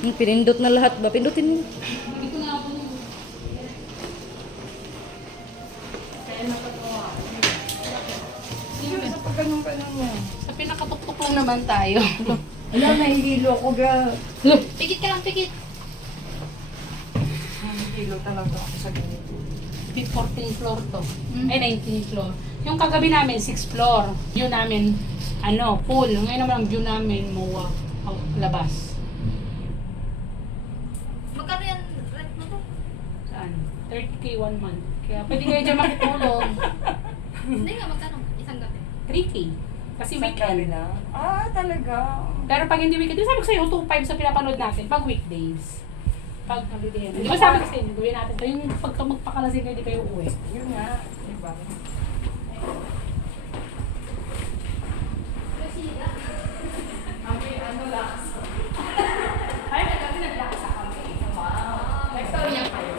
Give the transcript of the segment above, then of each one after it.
Pinindot na lahat ba? Pindutin mo. Hindi ko na ako. Kaya nakatawa. Sa pagganong-ganong mo. Sa pinakatuktok lang naman tayo. Wala, nahihilo ko, ga. Look, pikit ka lang, pikit. Nahihilo talaga ako sa ganito. 14th floor to. Ay, 19th floor. Yung kagabi namin, 6th floor. View namin, pool. Ngayon naman ang view namin, MOA. Labas. Magkano yan rent mo to? Saan? 30K 1 month. Kaya pwede kayo dyan makitulog. Hindi nga, magkano? Isang gabi. 3K. Kasi Sa weekend. na? Ah, talaga. Pero pag hindi weekend, sabi ko sa'yo, 2.5 sa pinapanood natin. Pag weekdays. Pag holiday. Di ba sabi ko sa'yo, gawin natin. So yung pagka magpakalasing kayo, hindi kayo uwi. Yun nga, diba? Ay, kami naglaksa kami. Wow. Next time niya kayo.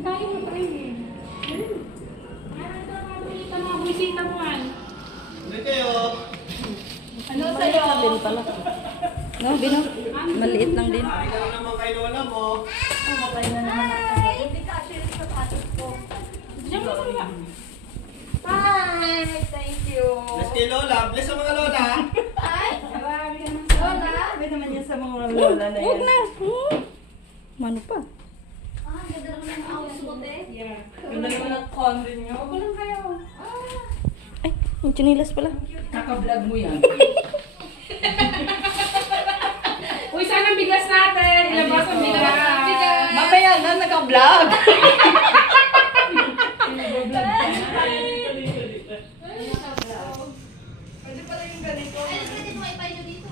Tayo na pa rin eh. Meron ka mga bisita, mga bisita mo man. Hindi kayo. Ano Maliit lang din pala. No, Bino? Maliit lang din. Ari ka lang naman kay Lola mo. Hindi ka actually sa patos ko. Diyan mo sa Hi! Thank you. Bless kay Lola. Bless sa mga Lola. Ay! Marami ka naman Lola! Sabi naman yan sa mga lola na Huwag yan. na. Mano pa? Ah, ganda naman ang house mo, te. Yeah. Ganda naman ang condo nyo. Ako lang kayo. Ah! Ay, yung chinilas pala. Naka-vlog mo yan. Uy, saan ang bigas natin? Ilabas ang bigas. Mamaya na, naka-vlog. Pwede pala yung ganito. Ay, pwede mo ipayo dito.